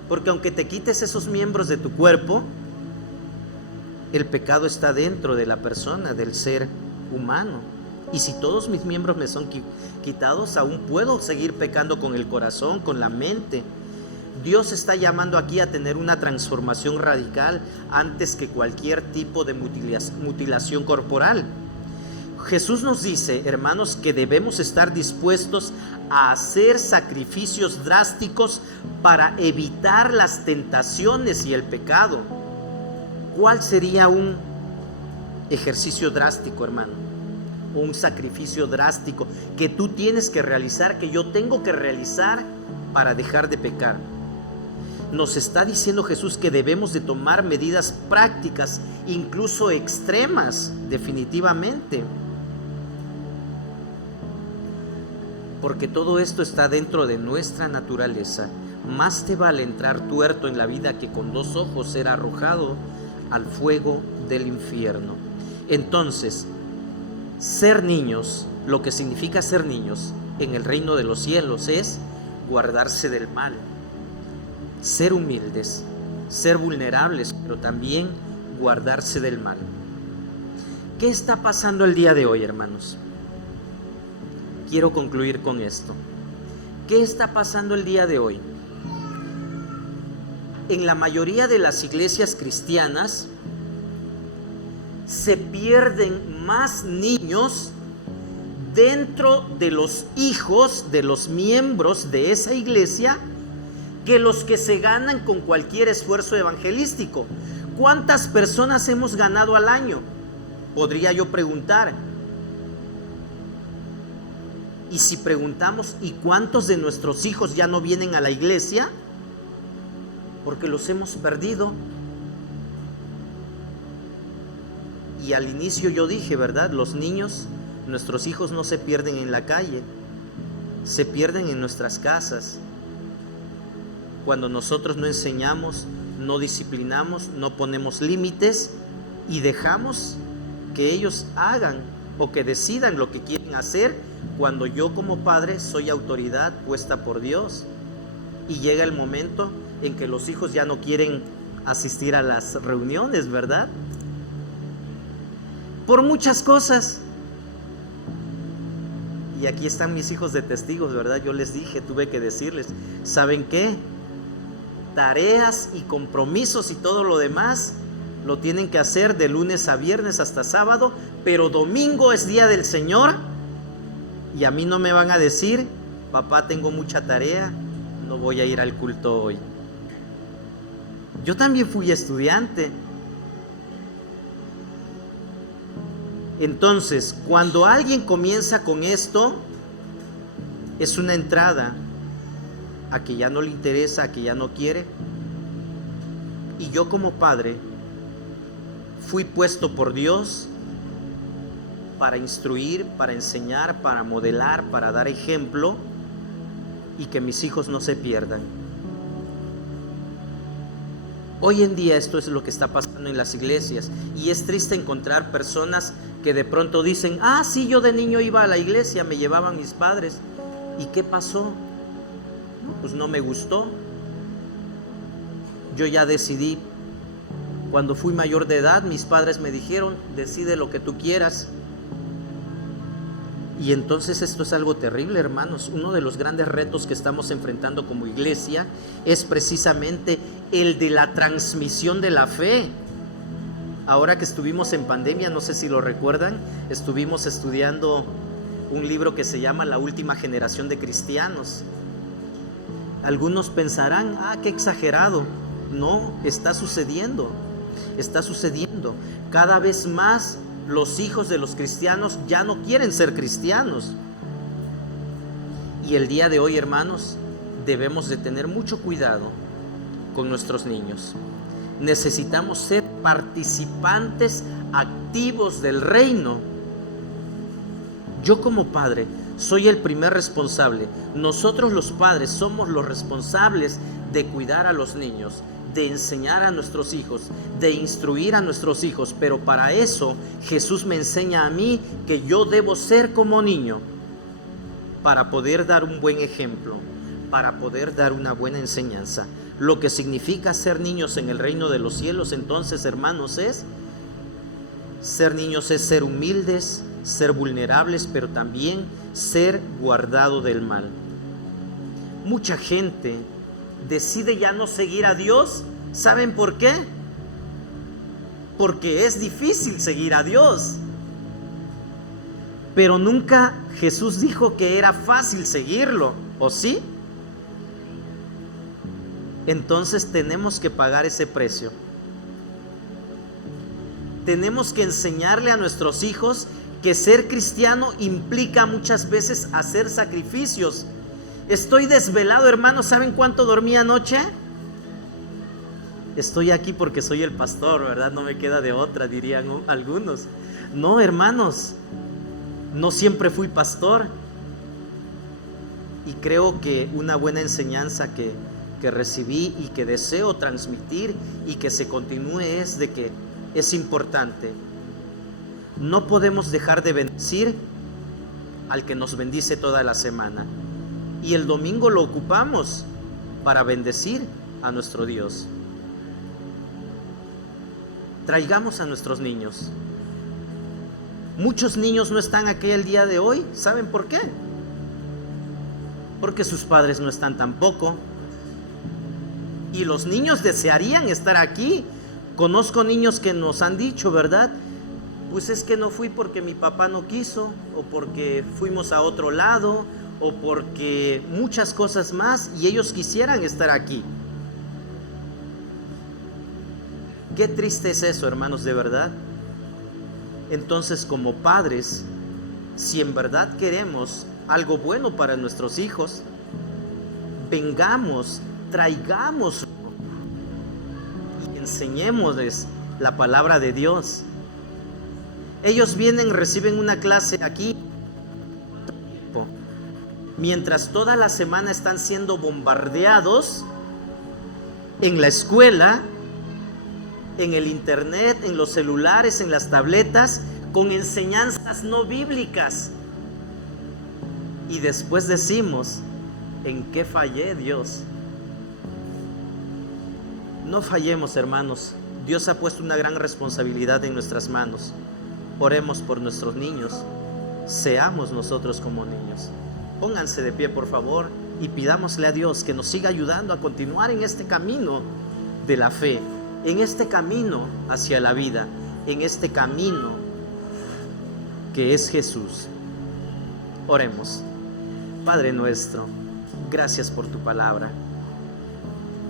Porque aunque te quites esos miembros de tu cuerpo, el pecado está dentro de la persona, del ser humano. Y si todos mis miembros me son quitados, aún puedo seguir pecando con el corazón, con la mente. Dios está llamando aquí a tener una transformación radical antes que cualquier tipo de mutilación corporal. Jesús nos dice, hermanos, que debemos estar dispuestos a hacer sacrificios drásticos para evitar las tentaciones y el pecado. ¿Cuál sería un ejercicio drástico, hermano? Un sacrificio drástico que tú tienes que realizar, que yo tengo que realizar para dejar de pecar. Nos está diciendo Jesús que debemos de tomar medidas prácticas, incluso extremas, definitivamente. Porque todo esto está dentro de nuestra naturaleza. Más te vale entrar tuerto en la vida que con 2 ojos ser arrojado al fuego del infierno. Entonces, ser niños, lo que significa ser niños en el reino de los cielos es guardarse del mal, ser humildes, ser vulnerables, pero también guardarse del mal. ¿Qué está pasando el día de hoy, hermanos? Quiero concluir con esto. ¿Qué está pasando el día de hoy? En la mayoría de las iglesias cristianas se pierden más niños dentro de los hijos de los miembros de esa iglesia que los que se ganan con cualquier esfuerzo evangelístico. ¿Cuántas personas hemos ganado al año? Podría yo preguntar. Y si preguntamos, ¿y cuántos de nuestros hijos ya no vienen a la iglesia? Porque los hemos perdido. Y al inicio yo dije, ¿verdad? Los niños, nuestros hijos no se pierden en la calle, se pierden en nuestras casas. Cuando nosotros no enseñamos, no disciplinamos, no ponemos límites y dejamos que ellos hagan o que decidan lo que quieren hacer, cuando yo como padre soy autoridad puesta por Dios. Y llega el momento en que los hijos ya no quieren asistir a las reuniones, ¿verdad? Por muchas cosas. Y aquí están mis hijos de testigos, ¿verdad? Yo les dije, tuve que decirles, ¿saben qué? Tareas y compromisos y todo lo demás lo tienen que hacer de lunes a viernes hasta sábado, pero domingo es día del Señor y a mí no me van a decir, papá, tengo mucha tarea, no voy a ir al culto hoy. Yo también fui estudiante. Entonces, cuando alguien comienza con esto, es una entrada a que ya no le interesa, a que ya no quiere. Y yo como padre fui puesto por Dios para instruir, para enseñar, para modelar, para dar ejemplo y que mis hijos no se pierdan. Hoy en día esto es lo que está pasando en las iglesias y es triste encontrar personas que de pronto dicen, sí, yo de niño iba a la iglesia, me llevaban mis padres. ¿Y qué pasó? Pues no me gustó. Yo ya decidí. Cuando fui mayor de edad, mis padres me dijeron, decide lo que tú quieras. Y entonces esto es algo terrible, hermanos. Uno de los grandes retos que estamos enfrentando como iglesia es precisamente el de la transmisión de la fe. Ahora que estuvimos en pandemia, no sé si lo recuerdan, estuvimos estudiando un libro que se llama La última generación de cristianos. Algunos pensarán, qué exagerado. No, está sucediendo. está sucediendo. Cada vez más los hijos de los cristianos ya no quieren ser cristianos. Y el día de hoy, hermanos, debemos de tener mucho cuidado con nuestros niños. Necesitamos ser participantes activos del reino. Yo como padre soy el primer responsable. Nosotros los padres somos los responsables de cuidar a los niños, de enseñar a nuestros hijos, de instruir a nuestros hijos. Pero para eso Jesús me enseña a mí que yo debo ser como niño, para poder dar un buen ejemplo, para poder dar una buena enseñanza. Lo que significa ser niños en el reino de los cielos, entonces, hermanos, es ser niños, es ser humildes, ser vulnerables, pero también ser guardado del mal. Mucha gente decide ya no seguir a Dios. ¿Saben por qué? Porque es difícil seguir a Dios. Pero nunca Jesús dijo que era fácil seguirlo, ¿o sí? Entonces tenemos que pagar ese precio. Tenemos que enseñarle a nuestros hijos que ser cristiano implica muchas veces hacer sacrificios. Estoy desvelado, hermanos. ¿Saben cuánto dormí anoche? Estoy aquí porque soy el pastor, ¿verdad? No me queda de otra, dirían algunos. No, hermanos, no siempre fui pastor. Y creo que una buena enseñanza que recibí y que deseo transmitir y que se continúe es de que es importante. No podemos dejar de bendecir al que nos bendice toda la semana. Y el domingo lo ocupamos para bendecir a nuestro Dios. Traigamos a nuestros niños. Muchos niños no están aquí el día de hoy. ¿Saben por qué? Porque sus padres no están tampoco. Y los niños desearían estar aquí. Conozco niños que nos han dicho, ¿verdad? Pues es que no fui porque mi papá no quiso, o porque fuimos a otro lado, o porque muchas cosas más, y ellos quisieran estar aquí. Qué triste es eso, hermanos, de verdad. Entonces, como padres, si en verdad queremos algo bueno para nuestros hijos, vengamos, traigamos y enseñémosles la palabra de Dios. Ellos vienen, reciben una clase aquí, mientras toda la semana están siendo bombardeados en la escuela, en el internet, en los celulares, en las tabletas, con enseñanzas no bíblicas. Y después decimos, ¿en qué fallé, Dios? No fallemos, hermanos. Dios ha puesto una gran responsabilidad en nuestras manos. Oremos por nuestros niños. Seamos nosotros como niños. Pónganse de pie, por favor, y pidámosle a Dios que nos siga ayudando a continuar en este camino de la fe, en este camino hacia la vida, en este camino que es Jesús. Oremos. Padre nuestro, gracias por tu palabra.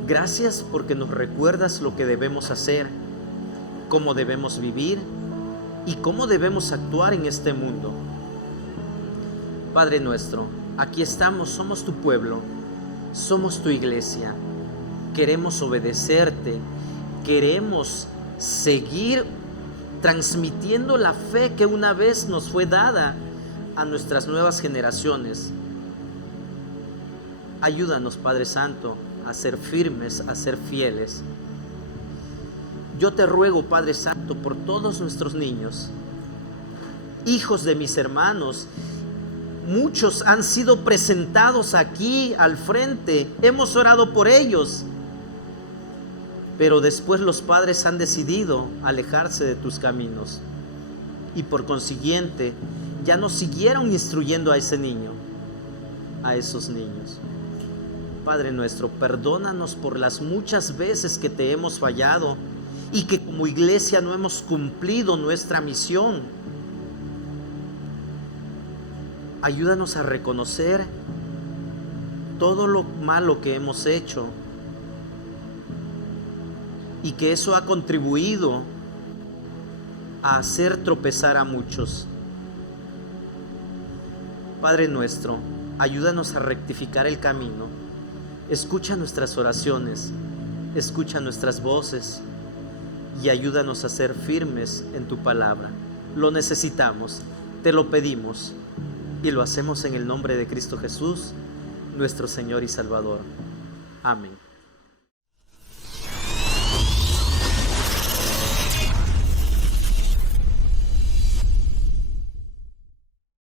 Gracias porque nos recuerdas lo que debemos hacer, cómo debemos vivir y cómo debemos actuar en este mundo. Padre nuestro, aquí estamos, somos tu pueblo, somos tu iglesia. Queremos obedecerte, queremos seguir transmitiendo la fe que una vez nos fue dada a nuestras nuevas generaciones. Ayúdanos, Padre Santo, a ser firmes, a ser fieles. Yo te ruego, Padre Santo, por todos nuestros niños, hijos de mis hermanos. Muchos han sido presentados aquí al frente, hemos orado por ellos, pero después los padres han decidido alejarse de tus caminos y por consiguiente ya no siguieron instruyendo a ese niño, a esos niños. Padre nuestro, perdónanos por las muchas veces que te hemos fallado y que como iglesia no hemos cumplido nuestra misión. Ayúdanos a reconocer todo lo malo que hemos hecho y que eso ha contribuido a hacer tropezar a muchos. Padre nuestro, ayúdanos a rectificar el camino. Escucha nuestras oraciones, escucha nuestras voces y ayúdanos a ser firmes en tu palabra. Lo necesitamos, te lo pedimos y lo hacemos en el nombre de Cristo Jesús, nuestro Señor y Salvador. Amén.